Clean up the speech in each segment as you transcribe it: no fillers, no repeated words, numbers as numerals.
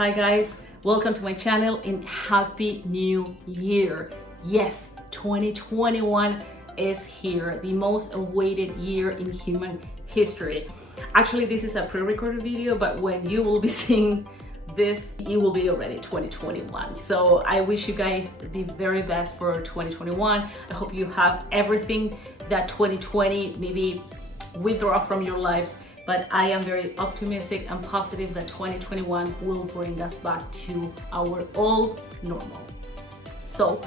Hi guys, welcome to my channel and Happy New Year. Yes, 2021 is here, the most awaited year in human history. Actually, this is a pre-recorded video, but when you will be seeing this, it will be already 2021. So I wish you guys the very best for 2021. I hope you have everything that 2020 maybe withdraw from your lives. But I am very optimistic and positive that 2021 will bring us back to our old normal. So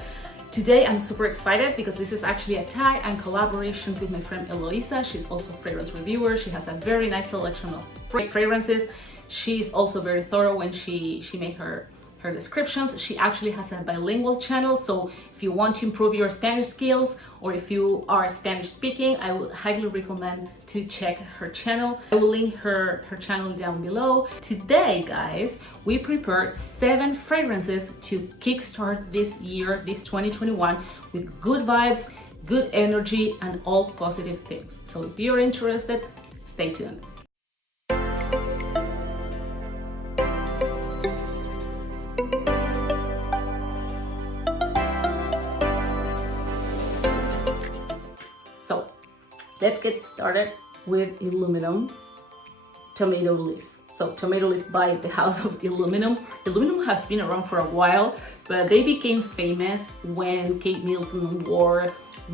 today I'm super excited because this is actually a tie and collaboration with my friend Eloisa. She's also a fragrance reviewer. She has a very nice selection of fragrances. She's also very thorough when she made her descriptions. She actually has a bilingual channel, so if you want to improve your Spanish skills or if you are Spanish speaking, I would highly recommend to check her channel. I will link her channel down below. Today, guys, we prepared 7 fragrances to kickstart this year, this 2021, with good vibes, good energy, and all positive things. So if you're interested, stay tuned. So let's get started with Illuminum Tomato Leaf. So Tomato Leaf by the house of Illuminum. Illuminum has been around for a while, but they became famous when Kate Middleton wore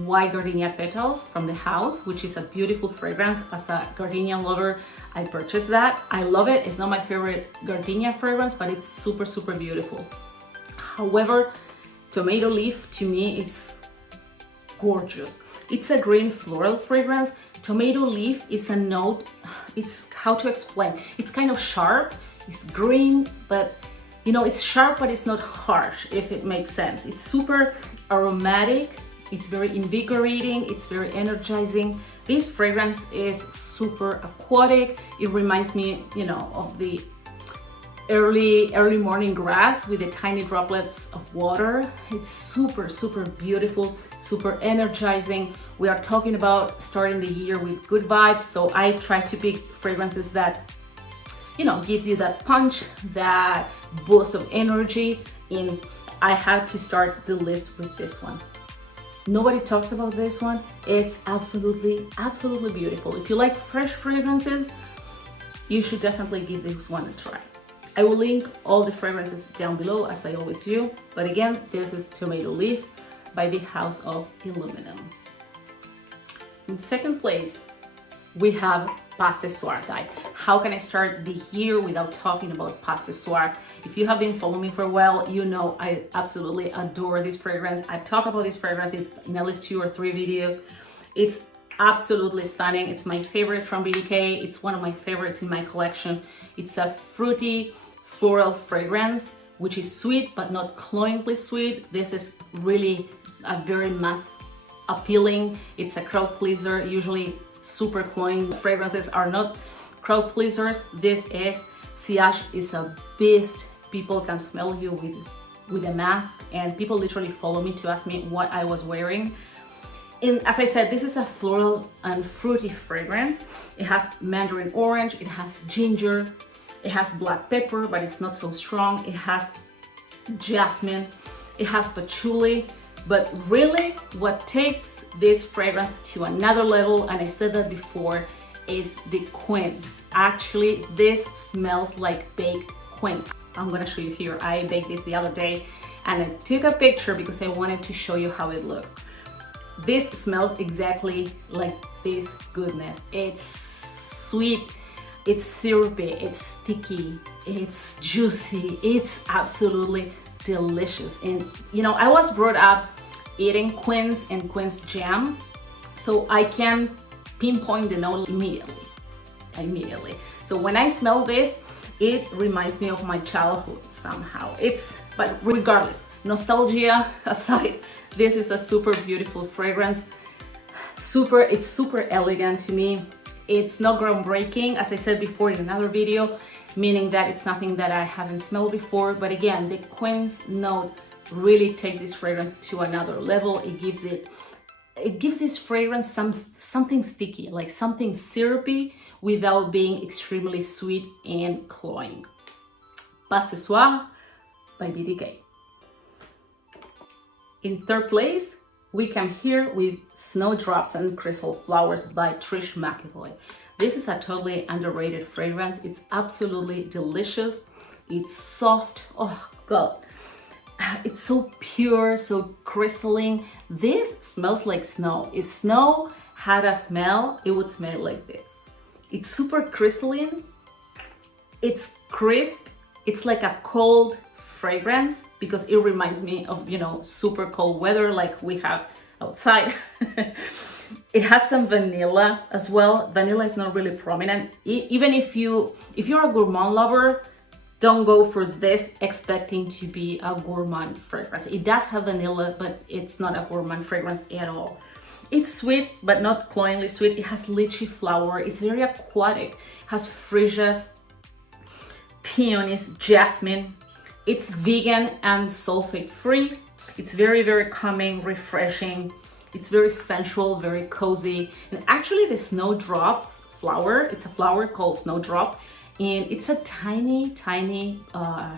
white gardenia petals from the house, which is a beautiful fragrance. As a gardenia lover, I purchased that. I love it. It's not my favorite gardenia fragrance, but it's super, super beautiful. However, Tomato Leaf to me is gorgeous. It's a green floral fragrance. Tomato leaf is a note, it's how to explain. It's kind of sharp, it's green, but you know, it's sharp, but it's not harsh, if it makes sense. It's super aromatic, it's very invigorating, it's very energizing. This fragrance is super aquatic. It reminds me, you know, of the early morning grass with the tiny droplets of water. It's super, super beautiful, super energizing. We are talking about starting the year with good vibes, so I try to pick fragrances that, you know, gives you that punch, that boost of energy. And I had to start the list with this one. Nobody talks about this one. It's absolutely, absolutely beautiful. If you like fresh fragrances, you should definitely give this one a try. I will link all the fragrances down below, as I always do. But again, this is Tomato Leaf by the house of Illuminum. In second place, we have Ce Soir, guys. How can I start the year without talking about Ce Soir? If you have been following me for a while, you know I absolutely adore this fragrance. I've talked about these fragrances in at least 2 or 3 videos. It's absolutely stunning. It's my favorite from BDK. It's one of my favorites in my collection. It's a fruity floral fragrance, which is sweet but not cloyingly sweet. This is really a very mass appealing. It's a crowd pleaser. Usually super cloying fragrances are not crowd pleasers. This is Sillage is a beast. People can smell you with a mask, and people literally follow me to ask me what I was wearing. And as I said, this is a floral and fruity fragrance. It has mandarin orange, it has ginger, it has black pepper, but it's not so strong. It has jasmine, it has patchouli, but really what takes this fragrance to another level, and I said that before, is the quince. Actually, this smells like baked quince. I'm gonna show you here. I baked this the other day and I took a picture because I wanted to show you how it looks. This smells exactly like this goodness. It's sweet, it's syrupy, it's sticky, it's juicy, it's absolutely delicious. And you know, I was brought up eating quince and quince jam, so I can pinpoint the note immediately. So when I smell this, it reminds me of my childhood somehow. But regardless, nostalgia aside, this is a super beautiful fragrance. It's super elegant to me. It's not groundbreaking, as I said before in another video, meaning that it's nothing that I haven't smelled before. But again, the quince note really takes this fragrance to another level. It gives this fragrance something sticky, like something syrupy, without being extremely sweet and cloying. Ce Soir by BDK. In third place, we come here with Snowdrops and Crystal Flowers by Trish McEvoy. This is a totally underrated fragrance. It's absolutely delicious. It's soft. Oh God. It's so pure, so crystalline. This smells like snow. If snow had a smell, it would smell like this. It's super crystalline. It's crisp. It's like a cold fragrance because it reminds me of, you know, super cold weather like we have outside. It has some vanilla as well. Vanilla is not really prominent. Even if you're a gourmand lover, don't go for this expecting to be a gourmand fragrance. It does have vanilla, but it's not a gourmand fragrance at all. It's sweet, but not cloyingly sweet. It has lychee flower. It's very aquatic. It has freesias, peonies, jasmine. It's vegan and sulfate free. It's very, very calming, refreshing. It's very sensual, very cozy. And actually the Snowdrops flower, it's a flower called Snowdrop. And it's a tiny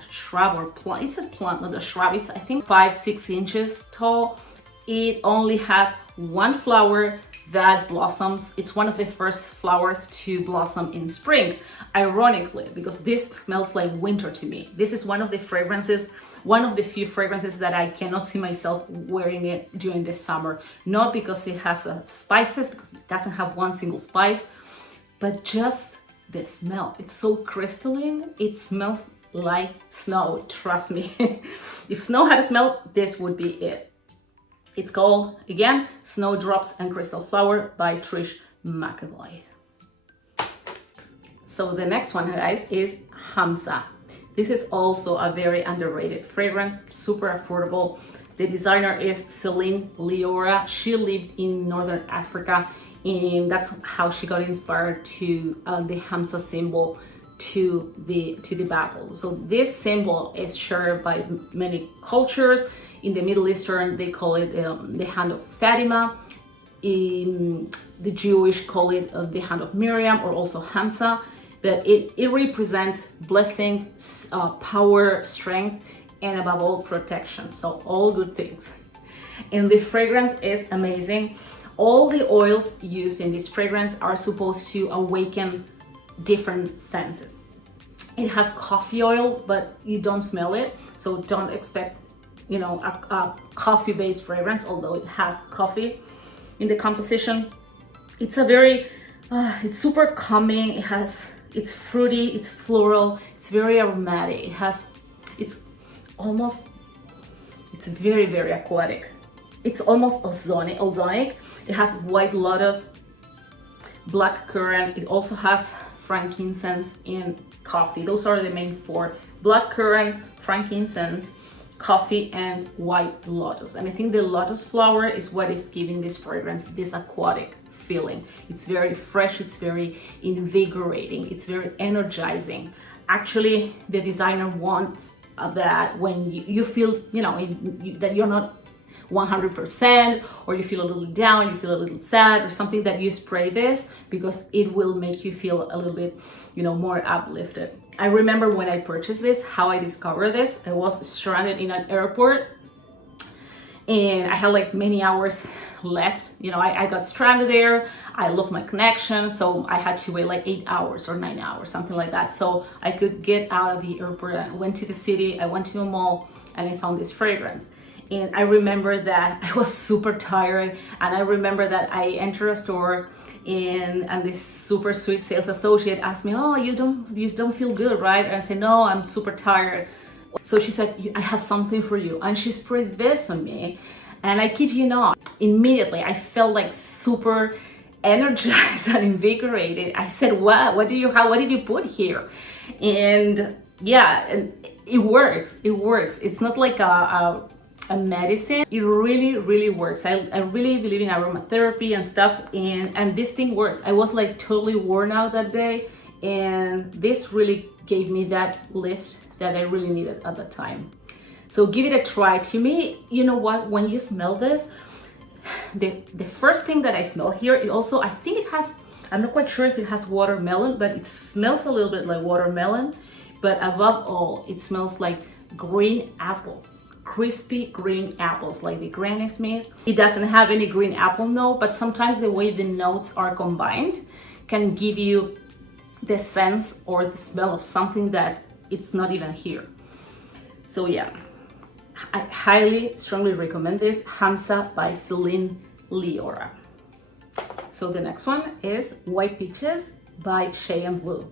shrub or plant. It's a plant, not a shrub. It's I think 5-6 inches tall. It only has one flower that blossoms. It's one of the first flowers to blossom in spring, ironically, because this smells like winter to me. This is one of the fragrances, one of the few fragrances that I cannot see myself wearing it during the summer. Not because it has spices, because it doesn't have one single spice, but just the smell. It's so crystalline. It smells like snow, trust me. If snow had a smell, this would be it. It's called, again, Snowdrops and Crystal Flower by Trish McEvoy. So the next one, guys, is Hamsa. This is also a very underrated fragrance, super affordable. The designer is Celine Liora. She lived in Northern Africa, and that's how she got inspired to the Hamsa symbol to the bottle. So this symbol is shared by many cultures. In the Middle Eastern, they call it the hand of Fatima. In the Jewish call it the hand of Miriam, or also Hamsa. But it represents blessings, power, strength, and above all, protection. So all good things. And the fragrance is amazing. All the oils used in this fragrance are supposed to awaken different senses. It has coffee oil, but you don't smell it. So don't expect, you know, a coffee-based fragrance, although it has coffee in the composition. It's a very, it's super calming. It's fruity, it's floral, it's very aromatic. It's very, very aquatic. It's almost ozonic. It has white lotus, black currant. It also has frankincense and coffee. Those are the main four: black currant, frankincense, coffee, and white lotus. And I think the lotus flower is what is giving this fragrance this aquatic feeling. It's very fresh, it's very invigorating, it's very energizing. Actually, the designer wants that when you feel, you know, that you're not 100%, or you feel a little down, you feel a little sad or something, that you spray this, because it will make you feel a little bit, you know, more uplifted. I remember when I purchased this, how I discovered this. I was stranded in an airport and I had like many hours left. You know, I got stranded there. I lost my connection, so I had to wait like 8 hours or 9 hours, something like that, so I could get out of the airport. I went to the city, I went to a mall, and I found this fragrance. And I remember that I was super tired, and I remember that I entered a store and this super sweet sales associate asked me, "Oh, you don't feel good, right?" And I said, "No, I'm super tired." So she said, "I have something for you," and she sprayed this on me, and I kid you not, immediately I felt like super energized and invigorated. I said, what did you put here?" And yeah, and it works. It's not like a medicine. It really works. I really believe in aromatherapy and stuff, and this thing works. I was like totally worn out that day, and this really gave me that lift that I really needed at that time. So give it a try. To me, you know what, when you smell this, the first thing that I smell here, it also, I think it has, I'm not quite sure if it has watermelon, but it smells a little bit like watermelon, but above all, it smells like green apples, crispy green apples, like the Granny Smith. It doesn't have any green apple note, but sometimes the way the notes are combined can give you the sense or the smell of something that it's not even here. So yeah, I highly, strongly recommend this, Hamsa by Celine Liora. So the next one is White Peaches by Shea and Blue.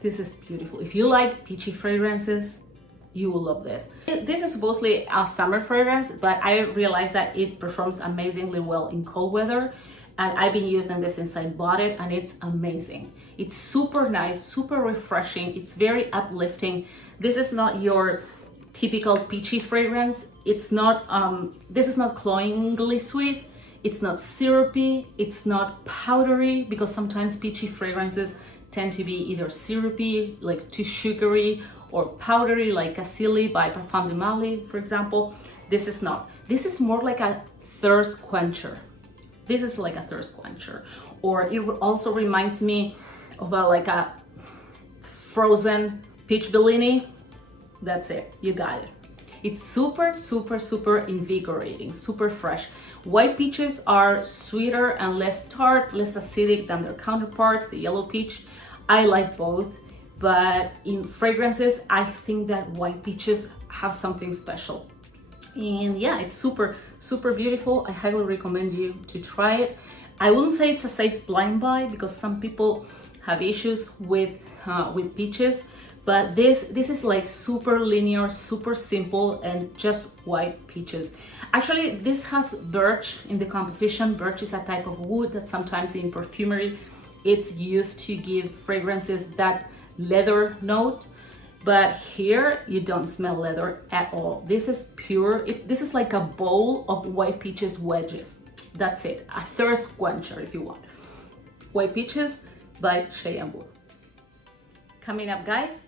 This is beautiful. If you like peachy fragrances, you will love this. This is supposedly a summer fragrance, but I realized that it performs amazingly well in cold weather. And I've been using this since I bought it, and it's amazing. It's super nice, super refreshing. It's very uplifting. This is not your typical peachy fragrance. It's not, this is not cloyingly sweet. It's not syrupy. It's not powdery, because sometimes peachy fragrances tend to be either syrupy, like too sugary, or powdery, like Cassili by Parfum de Mali, for example. This is not. This is more like a thirst quencher. This is like a thirst quencher. Or it also reminds me of like a frozen peach Bellini. That's it, you got it. It's super, super, super invigorating, super fresh. White peaches are sweeter and less tart, less acidic than their counterparts, the yellow peach. I like both, but in fragrances, I think that white peaches have something special. And yeah, it's super, super beautiful. I highly recommend you to try it. I wouldn't say it's a safe blind buy, because some people have issues with peaches, but this is like super linear, super simple, and just white peaches. Actually, this has birch in the composition. Birch is a type of wood that sometimes in perfumery it's used to give fragrances that leather note, but here you don't smell leather at all. This is pure. This is like a bowl of white peaches wedges. That's it, a thirst quencher if you want. White Peaches by Shea and Blue. Coming up, guys,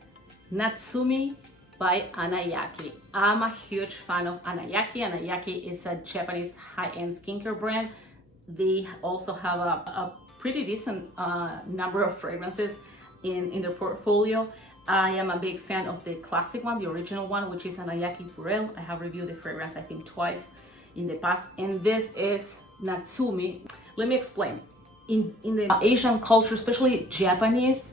Natsumi by Anayaki. I'm a huge fan of Anayaki. Anayaki is a Japanese high-end skincare brand. They also have a pretty decent number of fragrances in their portfolio. I am a big fan of the classic one, the original one, which is Anayaki Purell. I have reviewed the fragrance, I think, twice in the past, and this is Natsumi. Let me explain. In the Asian culture, especially Japanese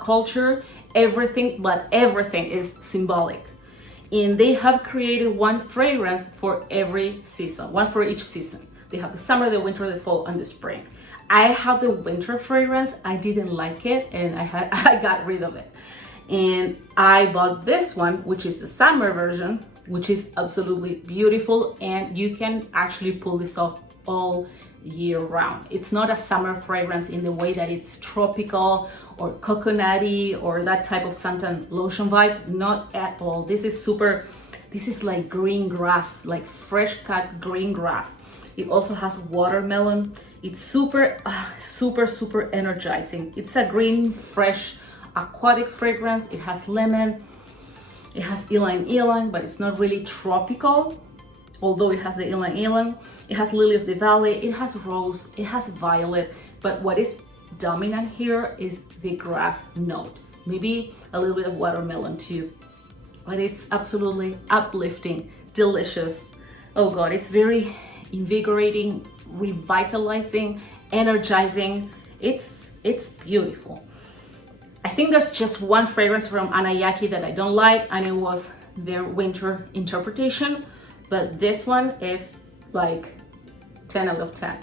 culture, everything is symbolic. And they have created one fragrance for every season, one for each season. They have the summer, the winter, the fall, and the spring. I have the winter fragrance. I didn't like it, and I got rid of it. And I bought this one, which is the summer version, which is absolutely beautiful, and you can actually pull this off all year round. It's not a summer fragrance in the way that it's tropical or coconutty or that type of suntan lotion vibe. Not at all. This is like green grass, like fresh cut green grass. It also has watermelon. It's super, super energizing. It's a green, fresh, aquatic fragrance. It has lemon, it has ylang ylang, but it's not really tropical, although it has the ylang ylang. It has lily of the valley, it has rose, it has violet, but what is dominant here is the grass note. Maybe a little bit of watermelon too, but it's absolutely uplifting, delicious. Oh God, it's very invigorating, revitalizing, energizing. It's beautiful. I think there's just one fragrance from Anayaki that I don't like, and it was their winter interpretation, but this one is like 10 out of 10.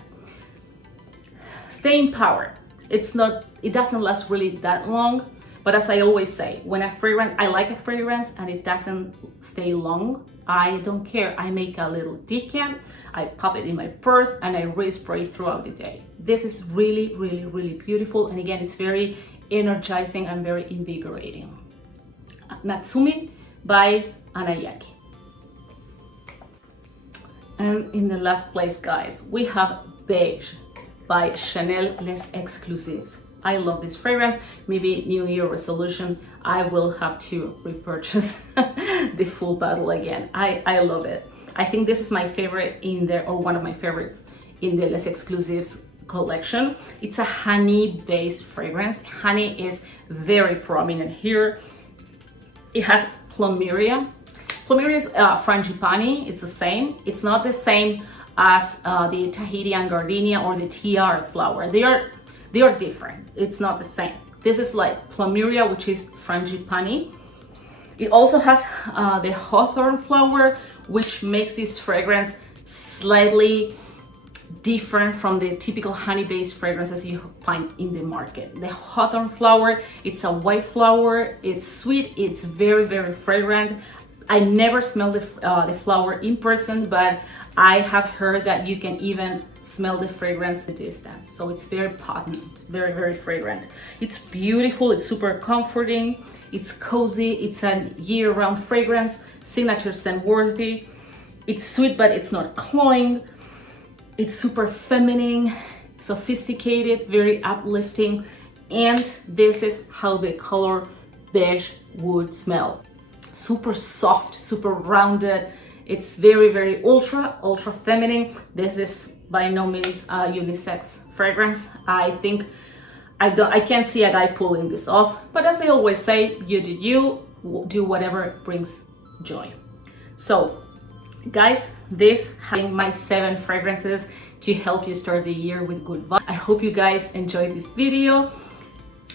Staying power. It doesn't last really that long, but as I always say, when I like a fragrance and it doesn't stay long, I don't care. I make a little decant, I pop it in my purse, and I respray throughout the day. This is really, really, really beautiful, and again, it's very energizing and very invigorating. Natsumi by Anayaki. And in the last place, guys, we have Beige by Chanel Les Exclusives. I love this fragrance. Maybe New Year resolution, I will have to repurchase the full bottle again. I love it. I think this is my favorite in there, or one of my favorites in the Les Exclusives collection. It's a honey-based fragrance. Honey is very prominent here. It has plumeria. Plumeria is frangipani. It's the same. It's not the same as the Tahitian gardenia or the tiara flower. They are different. It's not the same. This is like plumeria, which is frangipani. It also has the hawthorn flower, which makes this fragrance slightly different from the typical honey-based fragrances you find in the market. The hawthorn flower, it's a white flower, it's sweet, it's very, very fragrant. I never smelled the flower in person, but I have heard that you can even smell the fragrance at a distance. So it's very potent, very, very fragrant. It's beautiful, it's super comforting, it's cozy, it's a year-round fragrance, signature scent worthy. It's sweet, but it's not cloying. It's super feminine, sophisticated, very uplifting. And this is how the color beige would smell. Super soft, super rounded. It's very, very ultra feminine. This is by no means a unisex fragrance. I think I can't see a guy pulling this off, but as I always say, you do whatever brings joy. So guys, this has been my 7 fragrances to help you start the year with good vibes. I hope you guys enjoyed this video.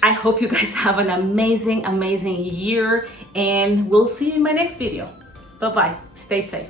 I hope you guys have an amazing year, and we'll see you in my next video. Bye bye, stay safe.